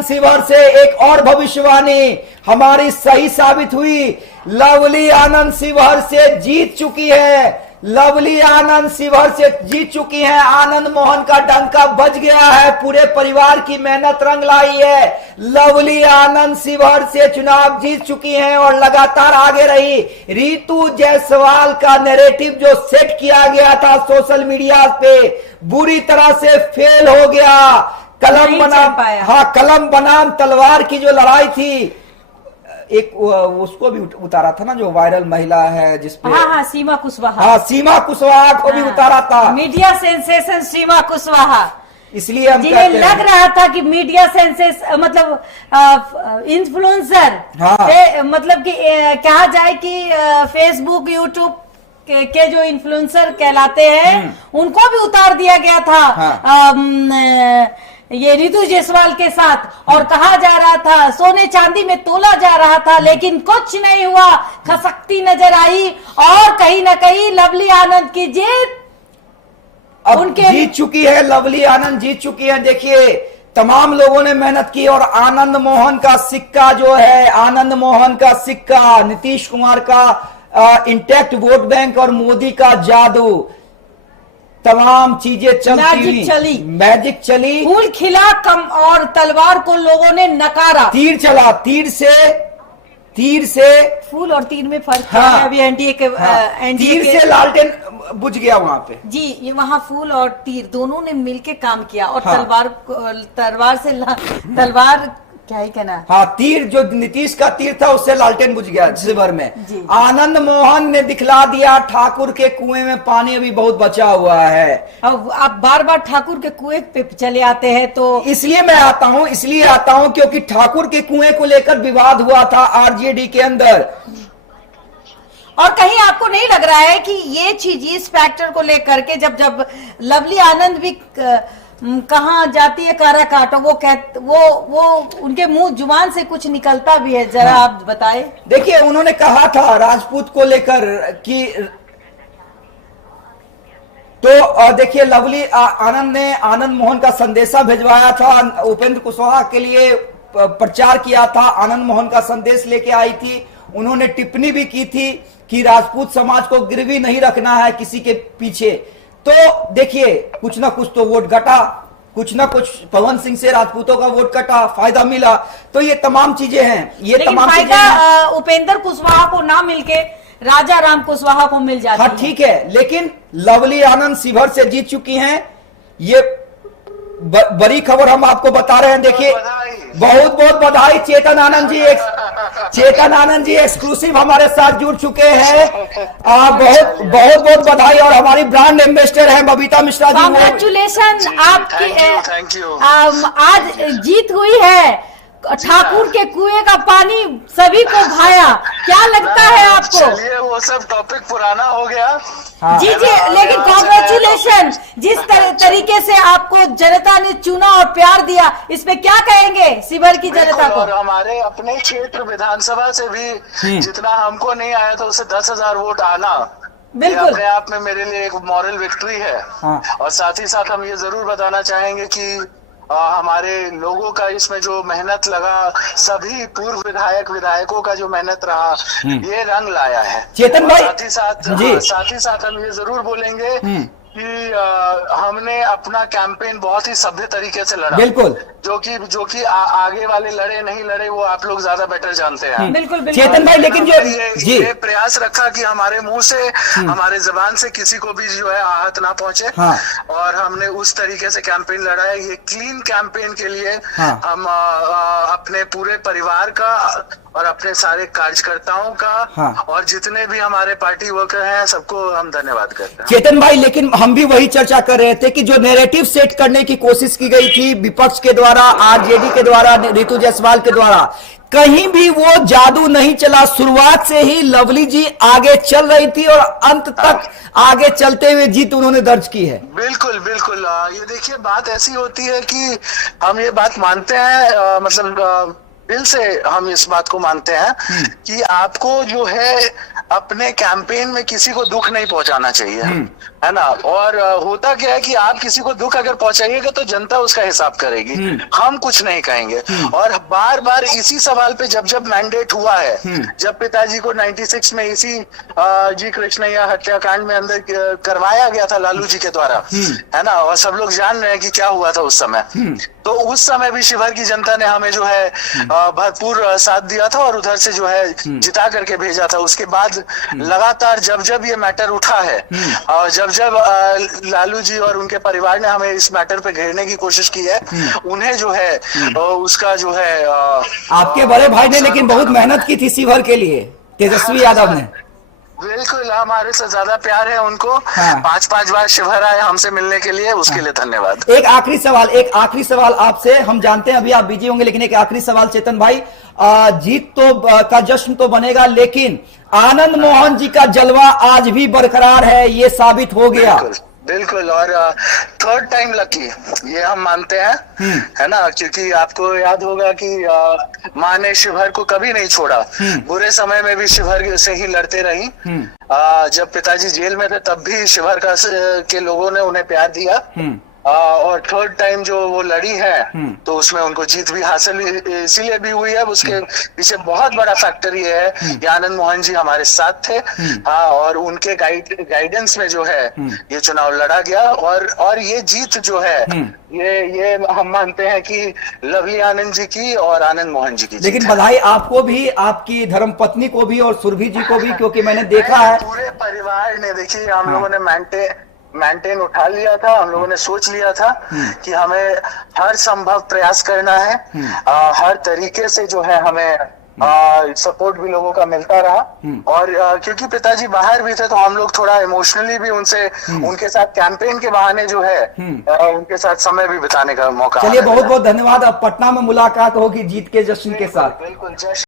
आनंद शिवहर से एक और भविष्यवाणी हमारी सही साबित हुई। लवली आनंद शिवहर से जीत चुकी है, लवली आनंद शिवहर से जीत चुकी हैं। आनंद मोहन का डंका बज गया है, पूरे परिवार की मेहनत रंग लाई है। लवली आनंद शिवहर से चुनाव जीत चुकी हैं और लगातार आगे रही। रीतू जायसवाल का नैरेटिव जो सेट किया गया था सोशल मीडिया पे बुरी तरह से फेल हो गया। कलम बनाम, हाँ, कलम बनाम तलवार की जो लड़ाई थी, एक उसको भी उतारा था ना, जो वायरल महिला है जिसपे, हाँ, सीमा कुशवाहा, हाँ, सीमा कुशवाहा को भी उतारा था। मीडिया सेंसेशन सीमा कुशवाहा, इसलिए हम जिन्हें लग रहा था कि मीडिया सेंसेशन मतलब इन्फ्लुएंसर, हाँ, मतलब कि कहा जाए कि फेसबुक यूट्यूब के जो इन्फ्लुएंसर कहलाते हैं उनको भी उतार दिया गया था। हाँ। ये रीतू जायसवाल के साथ, और कहा जा रहा था सोने चांदी में तोला जा रहा था, लेकिन कुछ नहीं हुआ, खसकती नजर आई। और कहीं ना कहीं लवली आनंद की जीत उनके जीत चुकी है, लवली आनंद जीत चुकी है। देखिए, तमाम लोगों ने मेहनत की और आनंद मोहन का सिक्का जो है, आनंद मोहन का सिक्का, नीतीश कुमार का इंटैक्ट वोट बैंक और मोदी का जादू, तमाम चीजें मैजिक चली, फूल खिला कम और तलवार को लोगों ने नकारा। तीर चला, तीर से फूल और तीर में फर्क हाँ, है अभी एनडीए के, हाँ, तीर से लालटेन बुझ गया वहां पे। जी, ये वहां फूल और तीर दोनों ने मिलके काम किया और हाँ, तलवार क्या ही कहना, हाँ, तीर जो नीतीश का तीर था उससे लालटेन बुझ गया शिवहर में। आनंद मोहन ने दिखला दिया ठाकुर के कुएं में पानी अभी बहुत बचा हुआ है। अब आप बार बार ठाकुर के कुएं पे चले आते हैं, तो इसलिए मैं आता हूं क्योंकि ठाकुर के कुएं को लेकर विवाद हुआ था आरजेडी के अंदर। और कहीं आपको नहीं लग रहा है कि ये चीज, इस फैक्टर को लेकर के जब लवली आनंद भी कहाँ जाती है कारा काटो, वो उनके मुंह जुबान से कुछ निकलता भी है, जरा हाँ, आप बताएं। देखिए, उन्होंने कहा था राजपूत को लेकर कि, तो देखिए, लवली आनंद ने आनंद मोहन का संदेशा भिजवाया था, उपेंद्र कुशवाहा के लिए प्रचार किया था, आनंद मोहन का संदेश लेके आई थी। उन्होंने टिप्पणी भी की थी कि राजपूत समाज को गिरवी नहीं रखना है किसी के पीछे। तो देखिए, कुछ ना कुछ तो वोट घटा, कुछ ना कुछ पवन सिंह से राजपूतों का वोट कटा, फायदा मिला। तो ये तमाम चीजें हैं, ये तमाम फायदा उपेंद्र कुशवाहा को ना मिलके राजा राम कुशवाहा को मिल जाता है। हाँ, ठीक है, लेकिन लवली आनंद शिवहर से जीत चुकी हैं। ये बड़ी खबर हम आपको बता रहे हैं। देखिए, बहुत बहुत बधाई चेतन आनंद जी एक्सक्लूसिव हमारे साथ जुड़ चुके हैं। बहुत बहुत बहुत बधाई। और हमारी ब्रांड एम्बेसडर हैं बबीता मिश्रा जी। कांग्रेचुलेशन आपकी, थैंक यू। आज जीत हुई है, ठाकुर के कुएं का पानी सभी को भाया। क्या लगता है आपको? चलिए, वो सब टॉपिक पुराना हो गया। हाँ। जी, लेकिन कांग्रेचुलेशन, जिस तरीके से आपको जनता ने चुना और प्यार दिया, इस पे क्या कहेंगे शिवहर की जनता को? और हमारे अपने क्षेत्र विधानसभा से भी जितना हमको नहीं आया था, उससे 10,000 वोट आना बिल्कुल अपने आप में मेरे लिए एक मॉरल विक्ट्री है। हाँ। और साथ ही साथ हम ये जरूर बताना चाहेंगे कि हमारे लोगों का इसमें जो मेहनत लगा, सभी पूर्व विधायकों का जो मेहनत रहा, ये रंग लाया है। चेतन भाई, साथ ही साथ हम ये जरूर बोलेंगे कि हमने अपना कैंपेन बहुत ही सभ्य तरीके से लड़ा। बिल्कुल, जो कि आगे वाले लड़े नहीं लड़े वो आप लोग ज्यादा बेटर जानते हैं। बिल्कुल चेतन भाई, लेकिन जो ये प्रयास रखा कि हमारे मुंह से, हमारे जबान से किसी को भी जो है आहत ना पहुंचे। हाँ। और हमने उस तरीके से कैंपेन लड़ा है। ये क्लीन कैंपेन के लिए हम अपने पूरे परिवार का और अपने सारे कार्यकर्ताओं का और जितने भी हमारे पार्टी वर्कर हैं, सबको हम धन्यवाद करते हैं। चेतन भाई, लेकिन हम भी वही चर्चा कर रहे थे कि जो नैरेटिव सेट करने की कोशिश की गई थी विपक्ष के द्वारा, आरजेडी के द्वारा, रीतू जायसवाल के द्वारा, कहीं भी वो जादू नहीं चला। शुरुआत से ही लवली जी आगे चल रही थी और अंत तक आगे चलते हुए जीत उन्होंने दर्ज की है। बिल्कुल बिल्कुल। ये देखिए, बात ऐसी होती है कि हम ये बात मानते हैं, मतलब दिल से हम इस बात को मानते हैं कि आपको जो है अपने कैंपेन में किसी को दुख नहीं पहुंचाना चाहिए, है ना। और होता क्या है कि आप किसी को दुख अगर पहुंचाइएगा तो जनता उसका हिसाब करेगी, हम कुछ नहीं कहेंगे। और बार बार इसी सवाल पे जब जब मैंडेट हुआ है, जब पिताजी को 96 में इसी जी कृष्णैया हत्याकांड में अंदर करवाया गया था लालू जी के द्वारा, है ना, और सब लोग जान रहे हैं कि क्या हुआ था उस समय, तो उस समय भी शिवहर की जनता ने हमें जो है भरपूर साथ दिया था और उधर से जो है जिता करके भेजा था। उसके बाद लगातार जब जब ये मैटर उठा है और जब जब लालू जी और उनके परिवार ने हमें इस मैटर पे घेरने की कोशिश की है, उन्हें जो है उसका जो है आपके बड़े भाई ने लेकिन बहुत मेहनत की थी शिवहर के लिए, तेजस्वी यादव ने। बिल्कुल, हमारे से ज्यादा प्यार है उनको। 5-5 बार शिवहर आए हमसे मिलने के लिए, उसके लिए धन्यवाद। एक आखिरी सवाल आपसे, हम जानते हैं अभी आप बिजी होंगे, लेकिन एक आखिरी सवाल चेतन भाई, जीत तो का जश्न तो बनेगा, लेकिन आनंद मोहन जी का जलवा आज भी बरकरार है, ये साबित हो गया। बिल्कुल, और थर्ड टाइम लकी ये हम मानते हैं, है ना, क्योंकि आपको याद होगा कि माँ ने शिवहर को कभी नहीं छोड़ा, बुरे समय में भी शिवहर से ही लड़ते रही। जब पिताजी जेल में थे तब भी शिवहर के लोगों ने उन्हें प्यार दिया, और थर्ड टाइम जो वो लड़ी है तो उसमें उनको जीत भी हासिल इसीलिए भी हुई है। उसके पीछे बहुत बड़ा फैक्टर ये है कि आनंद मोहन जी हमारे साथ थे, और उनके गाइडेंस में जो है ये चुनाव लड़ा गया, और ये जीत जो है ये हम मानते हैं कि लवली आनंद जी की और आनंद मोहन जी की। लेकिन बधाई आपको भी, आपकी धर्मपत्नी को भी और सुरभि जी को भी, क्योंकि मैंने देखा है पूरे परिवार ने, देखिए हम लोगों ने मेंटेन उठा लिया था, हम लोगों ने सोच लिया था कि हमें हर संभव प्रयास करना है, हर तरीके से जो है हमें सपोर्ट भी लोगों का मिलता रहा, और क्योंकि पिताजी बाहर भी थे तो हम लोग थोड़ा इमोशनली भी उनके साथ कैंपेन के बहाने जो है उनके साथ समय भी बिताने का मौका। चलिए बहुत बहुत धन्यवाद। अब पटना में मुलाकात होगी जीत के जश्न के साथ। बिल्कुल, जश्न